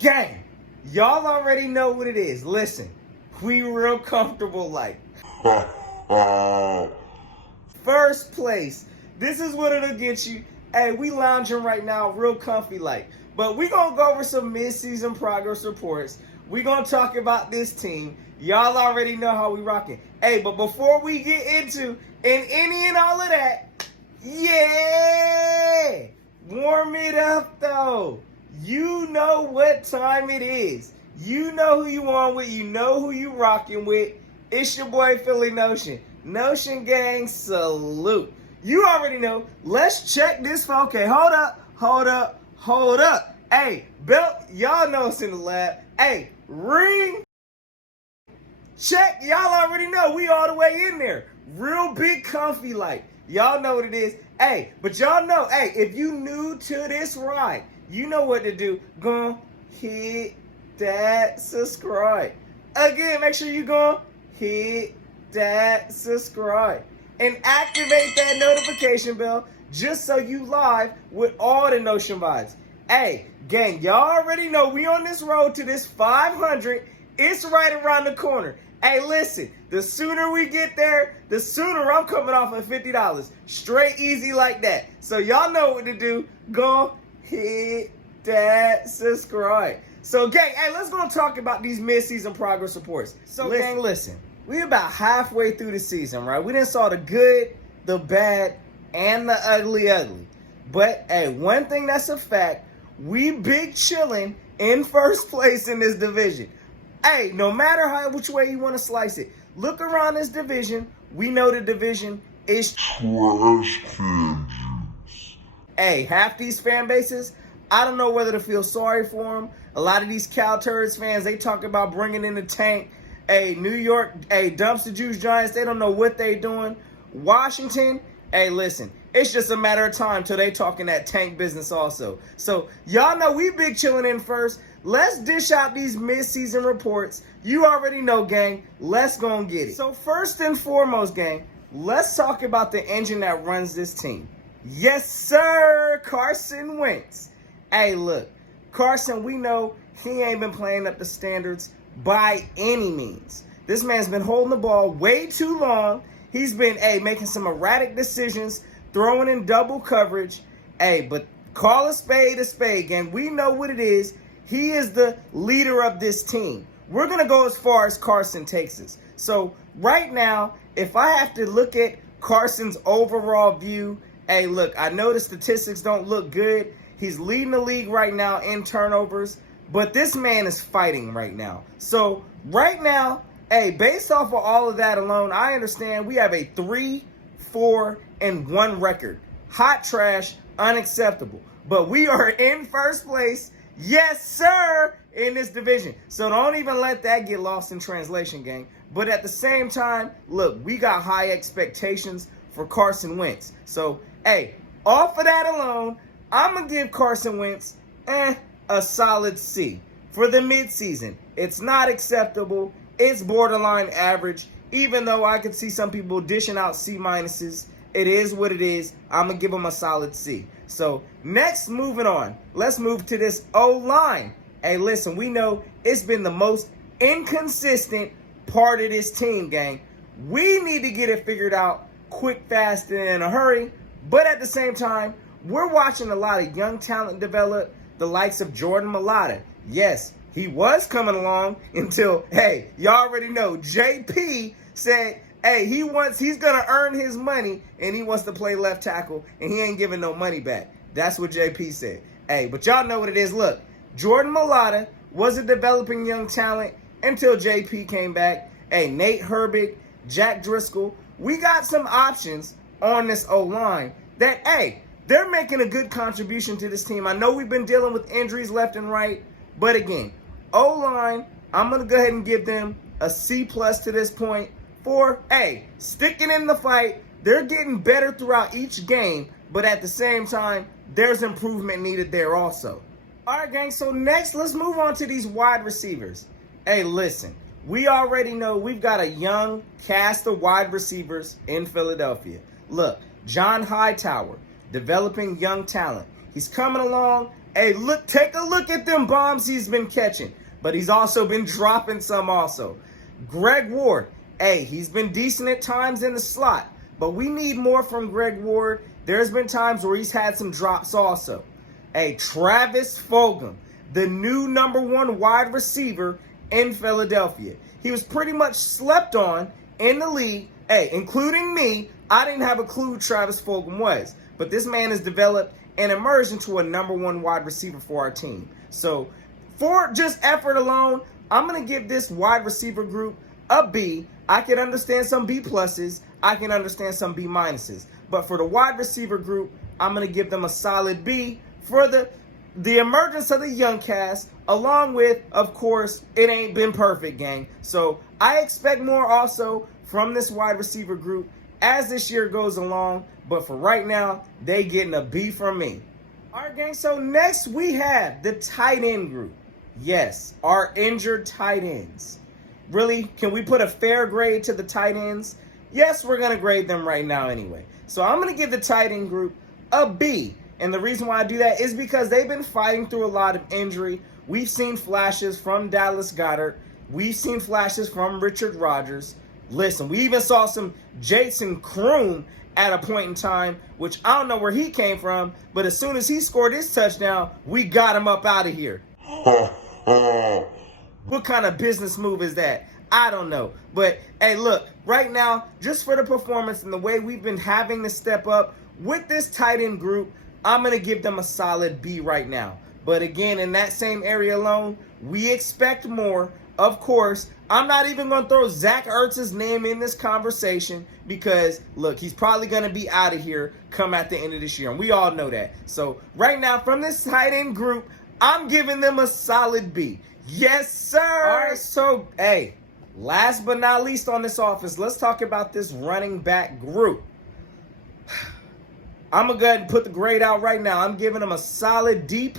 Gang, y'all already know what it is. Listen, we real comfortable like. First place. This is what it'll get you. Hey, we lounging right now real comfy like. But we gonna go over some mid-season progress reports. We gonna talk about this team. Y'all already know how we rocking. Hey, but before we get into any and all of that, yeah, warm it up though. You know what time it is. You know who you on with. You know who you rocking with. It's your boy phillynotion. Notion gang, salute. You already know. Let's check this phone. Okay, hold up. Hey, belt, y'all know it's in the lab. Hey, ring. Check, y'all already know. We all the way in there. Real big comfy like. Y'all know what it is. Hey, but y'all know, hey, if you new to this ride, you know what to do. Go hit that subscribe. Again, make sure you go hit that subscribe and activate that notification bell just so you live with all the Notion vibes. Hey, gang, y'all already know we on this road to this 500. It's right around the corner. Hey, listen, the sooner we get there, the sooner I'm coming off of $50. Straight easy like that. So y'all know what to do. Go hit that subscribe. So, gang, hey, let's go and talk about these mid-season progress reports. So, gang, listen. We about halfway through the season, right? We done saw the good, the bad, and the ugly. But, hey, one thing that's a fact, we big chilling in first place in this division. Hey, no matter which way you want to slice it, look around this division. We know the division is trash can juice. Hey, half these fan bases, I don't know whether to feel sorry for them. A lot of these Cal Turds fans, they talk about bringing in the tank. Hey, New York, hey, dumpster juice giants, they don't know what they doing. Washington, hey, listen, it's just a matter of time till they talking that tank business also. So, y'all know we big chilling in first. Let's dish out these mid-season reports. You already know, gang. Let's go and get it. So, first and foremost, gang, let's talk about the engine that runs this team. Yes, sir, Carson Wentz. Hey, look, Carson, we know he ain't been playing up the standards by any means. This man's been holding the ball way too long. He's been, making some erratic decisions, throwing in double coverage. But call a spade, gang. We know what it is. He is the leader of this team. We're going to go as far as Carson takes us. So right now, if I have to look at Carson's overall view, look, I know the statistics don't look good. He's leading the league right now in turnovers, but this man is fighting right now. So right now, based off of all of that alone, I understand we have a 3-4-1 record. Hot trash, unacceptable. But we are in first place, yes, sir, in this division. So don't even let that get lost in translation, gang. But at the same time, look, we got high expectations for Carson Wentz. So, off of that alone, I'm going to give Carson Wentz a solid C. For the midseason, it's not acceptable. It's borderline average. Even though I could see some people dishing out C minuses, it is what it is. I'm going to give him a solid C. So next, moving on, let's move to this O-line. Hey, listen, we know it's been the most inconsistent part of this team, gang. We need to get it figured out quick, fast, and in a hurry. But at the same time, we're watching a lot of young talent develop, the likes of Jordan Mailata. Yes, he was coming along until, y'all already know, JP said, he's going to earn his money, and he wants to play left tackle, and he ain't giving no money back. That's what JP said. But y'all know what it is. Look, Jordan Mailata was a developing young talent until JP came back. Nate Herbig, Jack Driscoll. We got some options on this O-line that, they're making a good contribution to this team. I know we've been dealing with injuries left and right, but again, O-line, I'm going to go ahead and give them a C+ to this point for, sticking in the fight. They're getting better throughout each game, but at the same time, there's improvement needed there also. All right, gang, so next, let's move on to these wide receivers. Listen, we already know we've got a young cast of wide receivers in Philadelphia. Look, John Hightower, developing young talent. He's coming along, Hey, look, take a look at them bombs he's been catching. But he's also been dropping some also. Greg Ward, hey, he's been decent at times in the slot. But we need more from Greg Ward. There's been times where he's had some drops also. Hey, Travis Fulgham, the new #1 wide receiver in Philadelphia. He was pretty much slept on in the league. Hey, including me, I didn't have a clue who Travis Fulgham was. But this man has developed and emerged into a #1 wide receiver for our team. So for just effort alone, I'm going to give this wide receiver group a B. I can understand some B pluses. I can understand some B minuses. But for the wide receiver group, I'm going to give them a solid B for the emergence of the young cast, along with, of course, it ain't been perfect, gang. So I expect more also from this wide receiver group as this year goes along. But for right now, they getting a B from me. All right, gang. So next we have the tight end group. Yes, our injured tight ends. Really, can we put a fair grade to the tight ends? Yes, we're going to grade them right now anyway. So I'm going to give the tight end group a B. And the reason why I do that is because they've been fighting through a lot of injury. We've seen flashes from Dallas Goedert. We've seen flashes from Richard Rodgers. Listen, we even saw some Jason Kroom at a point in time, which I don't know where he came from, but as soon as he scored his touchdown, we got him up out of here. What kind of business move is that? I don't know. But, hey, look, right now, just for the performance and the way we've been having to step up with this tight end group, I'm going to give them a solid B right now. But again, in that same area alone, we expect more. Of course, I'm not even going to throw Zach Ertz's name in this conversation because, look, he's probably going to be out of here come at the end of this year. And we all know that. So right now, from this tight end group, I'm giving them a solid B. Yes, sir. All right, so, hey, last but not least on this offense, let's talk about this running back group. I'm going to go ahead and put the grade out right now. I'm giving them a solid D+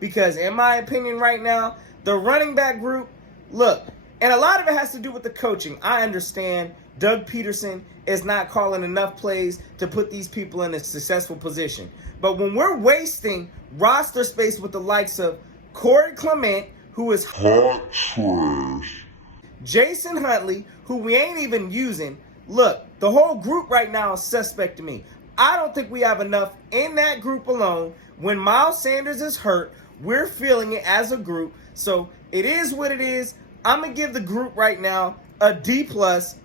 because, in my opinion right now, the running back group, look, and a lot of it has to do with the coaching. I understand Doug Peterson is not calling enough plays to put these people in a successful position. But when we're wasting roster space with the likes of Corey Clement, who is hot trash, Jason Huntley, who we ain't even using, look, the whole group right now is suspect to me. I don't think we have enough in that group alone. When Miles Sanders is hurt, we're feeling it as a group. So it is what it is. I'm going to give the group right now a D+.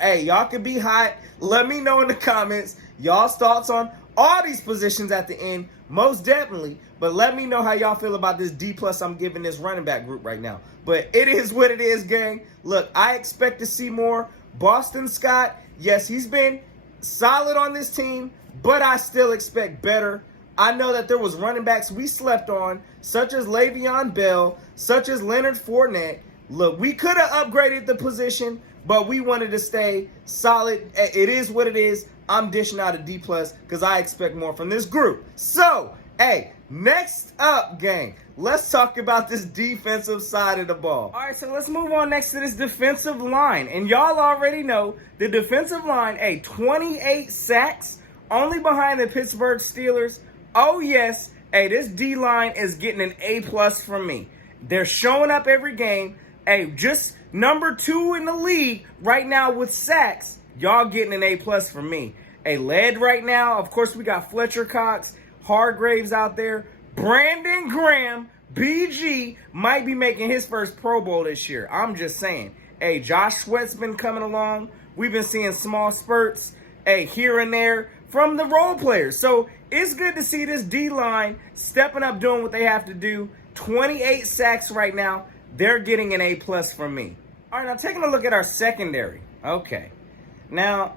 Hey, y'all can be hot. Let me know in the comments y'all's thoughts on all these positions at the end, most definitely. But let me know how y'all feel about this D+ I'm giving this running back group right now. But it is what it is, gang. Look, I expect to see more. Boston Scott, yes, he's been solid on this team, but I still expect better. I know that there was running backs we slept on, such as Le'Veon Bell, such as Leonard Fournette. Look, we could have upgraded the position, but we wanted to stay solid. It is what it is. I'm dishing out a D+ because I expect more from this group. So, hey, next up, gang, let's talk about this defensive side of the ball. All right, so let's move on next to this defensive line. And y'all already know the defensive line, 28 sacks, only behind the Pittsburgh Steelers. Oh, yes, this D-line is getting an A+ from me. They're showing up every game. Just #2 in the league right now with sacks. Y'all getting an A+ from me. Led right now, of course, we got Fletcher Cox, Hargraves out there. Brandon Graham, BG, might be making his first Pro Bowl this year. I'm just saying. Josh Sweat's been coming along. We've been seeing small spurts, here and there from the role players. So it's good to see this D-line stepping up, doing what they have to do. 28 sacks right now. They're getting an A+ from me. All right, now taking a look at our secondary. Okay. Now,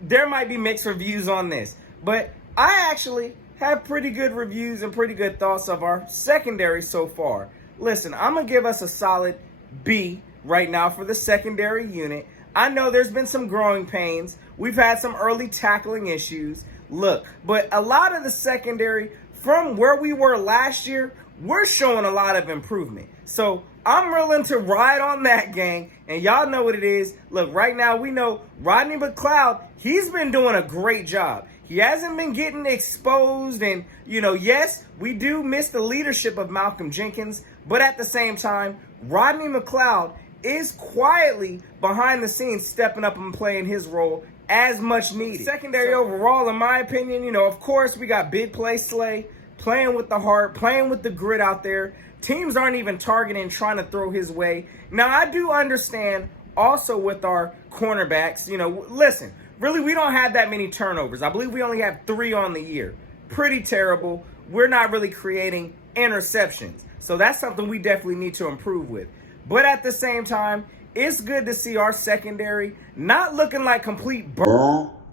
there might be mixed reviews on this, but I actually have pretty good reviews and pretty good thoughts of our secondary so far. Listen, I'm going to give us a solid B right now for the secondary unit. I know there's been some growing pains. We've had some early tackling issues. Look, but a lot of the secondary from where we were last year, we're showing a lot of improvement. So I'm willing to ride on that, gang. And y'all know what it is. Look, right now we know Rodney McLeod, he's been doing a great job. He hasn't been getting exposed, and, yes, we do miss the leadership of Malcolm Jenkins, but at the same time, Rodney McLeod is quietly behind the scenes stepping up and playing his role as much needed. Secondary overall, in my opinion, of course, we got big play Slay, playing with the heart, playing with the grit out there. Teams aren't even targeting, trying to throw his way. Now, I do understand also with our cornerbacks, listen, really, we don't have that many turnovers. I believe we only have 3 on the year. Pretty terrible. We're not really creating interceptions. So that's something we definitely need to improve with. But at the same time, it's good to see our secondary not looking like complete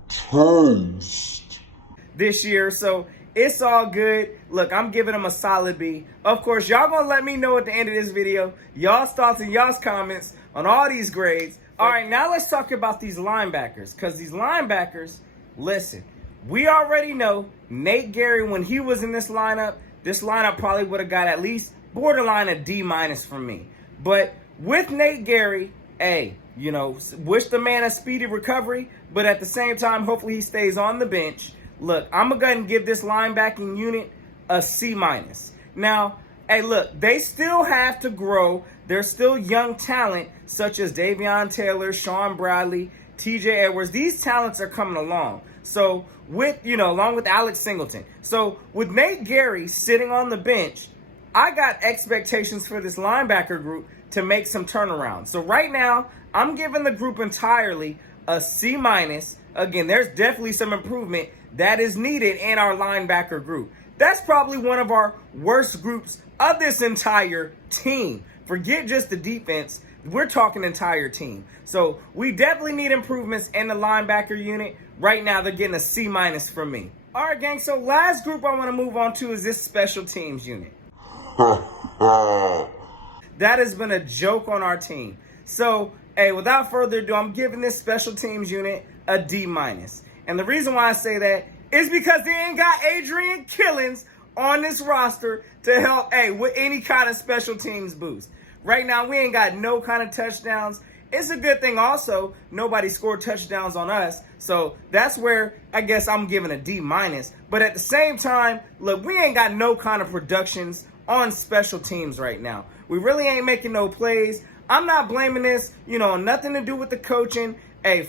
toast this year. So it's all good. Look, I'm giving them a solid B. Of course, y'all gonna let me know at the end of this video y'all's thoughts and y'all's comments on all these grades. All right, now let's talk about these linebackers, because these linebackers, listen, we already know Nate Gary, when he was in this lineup probably would have got at least borderline a D- from me. But with Nate Gary, wish the man a speedy recovery, but at the same time, hopefully he stays on the bench. Look, I'm going to go ahead and give this linebacking unit a C-. Now, look, they still have to grow. There's still young talent such as Davion Taylor, Sean Bradley, TJ Edwards. These talents are coming along. So along with Alex Singleton. So with Nate Gary sitting on the bench, I got expectations for this linebacker group to make some turnaround. So right now, I'm giving the group entirely a C-. Again, there's definitely some improvement that is needed in our linebacker group. That's probably one of our worst groups of this entire team. Forget just the defense. We're talking entire team. So we definitely need improvements in the linebacker unit. Right now, they're getting a C- from me. All right, gang. So last group I want to move on to is this special teams unit. That has been a joke on our team. So, without further ado, I'm giving this special teams unit a D-. And the reason why I say that is because they ain't got Adrian Killins on this roster to help, with any kind of special teams boost. Right now, we ain't got no kind of touchdowns. It's a good thing also, nobody scored touchdowns on us. So that's where I guess I'm giving a D-. But at the same time, look, we ain't got no kind of productions on special teams right now. We really ain't making no plays. I'm not blaming this, nothing to do with the coaching.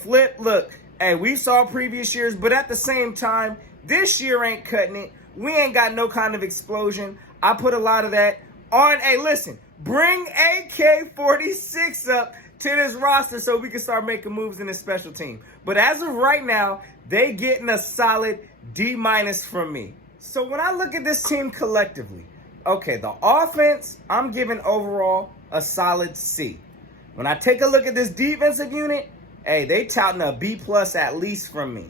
Flip, look, we saw previous years, but at the same time, this year ain't cutting it. We ain't got no kind of explosion. I put a lot of that on, listen, bring AK-46 up to this roster so we can start making moves in this special team. But as of right now, they getting a solid D- from me. So when I look at this team collectively, the offense, I'm giving overall a solid C. When I take a look at this defensive unit, they touting a B+ at least from me.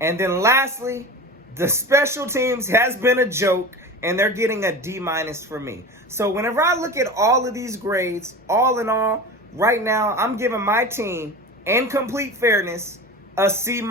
And then lastly, the special teams has been a joke, and they're getting a D- for me. So whenever I look at all of these grades, all in all, right now, I'm giving my team, in complete fairness, a C-,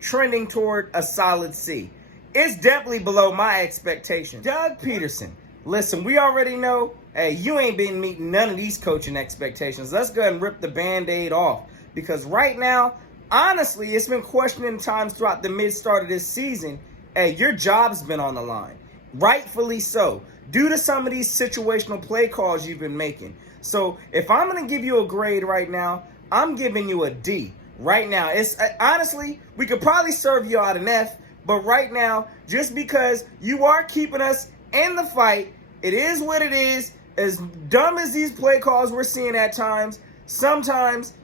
trending toward a solid C. It's definitely below my expectations. Doug Peterson, listen, we already know, you ain't been meeting none of these coaching expectations. Let's go ahead and rip the Band-Aid off. Because right now, honestly, it's been questioning times throughout the mid-start of this season. Your job's been on the line. Rightfully so. Due to some of these situational play calls you've been making. So if I'm going to give you a grade right now, I'm giving you a D. Right now, it's honestly, we could probably serve you out an F. But right now, just because you are keeping us in the fight, it is what it is. As dumb as these play calls we're seeing at times, sometimes,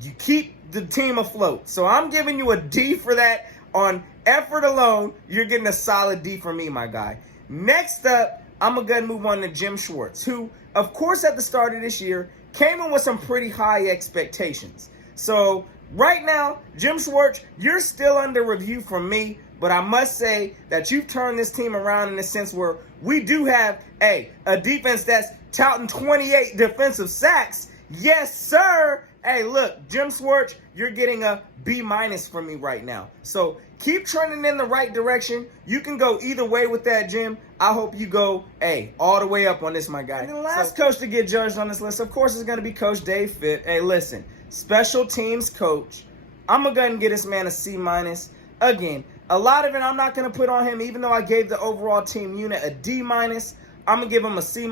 you keep the team afloat. So I'm giving you a D for that. On effort alone, you're getting a solid D from me, my guy. Next up, I'm going to go and move on to Jim Schwartz, who, of course, at the start of this year, came in with some pretty high expectations. So right now, Jim Schwartz, you're still under review from me, but I must say that you've turned this team around in the sense where we do have a defense that's touting 28 defensive sacks. Yes, sir. Look, Jim Schwartz, you're getting a B- from me right now. So keep trending in the right direction. You can go either way with that, Jim. I hope you go, all the way up on this, my guy. And the last coach to get judged on this list, of course, is going to be Coach Dave Fitt. Listen, special teams coach. I'm going to go ahead and get this man a C-. Again, A lot of it I'm not going to put on him, even though I gave the overall team unit a D-. I'm going to give him a C-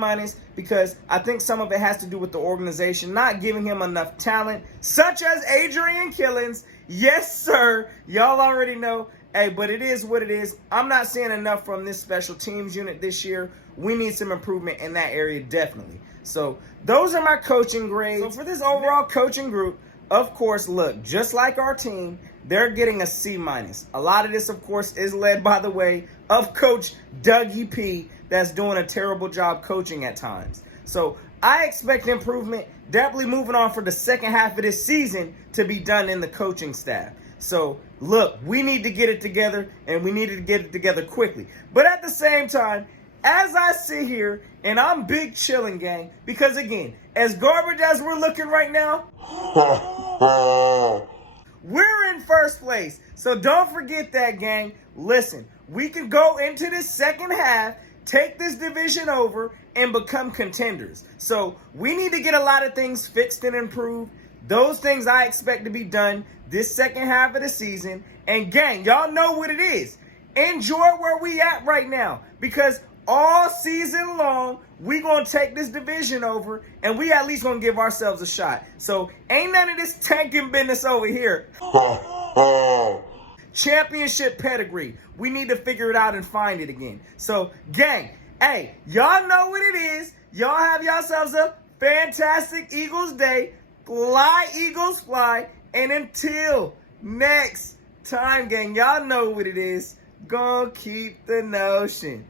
because I think some of it has to do with the organization not giving him enough talent, such as Adrian Killins. Yes, sir. Y'all already know. Hey, but it is what it is. I'm not seeing enough from this special teams unit this year. We need some improvement in that area, definitely. So those are my coaching grades. So for this overall coaching group, of course, look, just like our team, they're getting a C-. A lot of this, of course, is led by the way of Coach Dougie P, that's doing a terrible job coaching at times. So I expect improvement, definitely moving on for the second half of this season to be done in the coaching staff. So look, we need to get it together, and we needed to get it together quickly. But at the same time, as I sit here, and I'm big chilling, gang, because again, as garbage as we're looking right now, we're in first place. So don't forget that, gang. Listen, we can go into this second half, take this division over, and become contenders. So we need to get a lot of things fixed and improved. Those things I expect to be done this second half of the season. And gang, y'all know what it is. Enjoy where we at right now, because all season long, we going to take this division over, and we at least going to give ourselves a shot. So ain't none of this tanking business over here. Championship pedigree. We need to figure it out and find it again. So, gang, hey, y'all know what it is. Y'all have yourselves a fantastic Eagles day. Fly, Eagles, fly. And until next time, gang, y'all know what it is. Gonna keep the notion.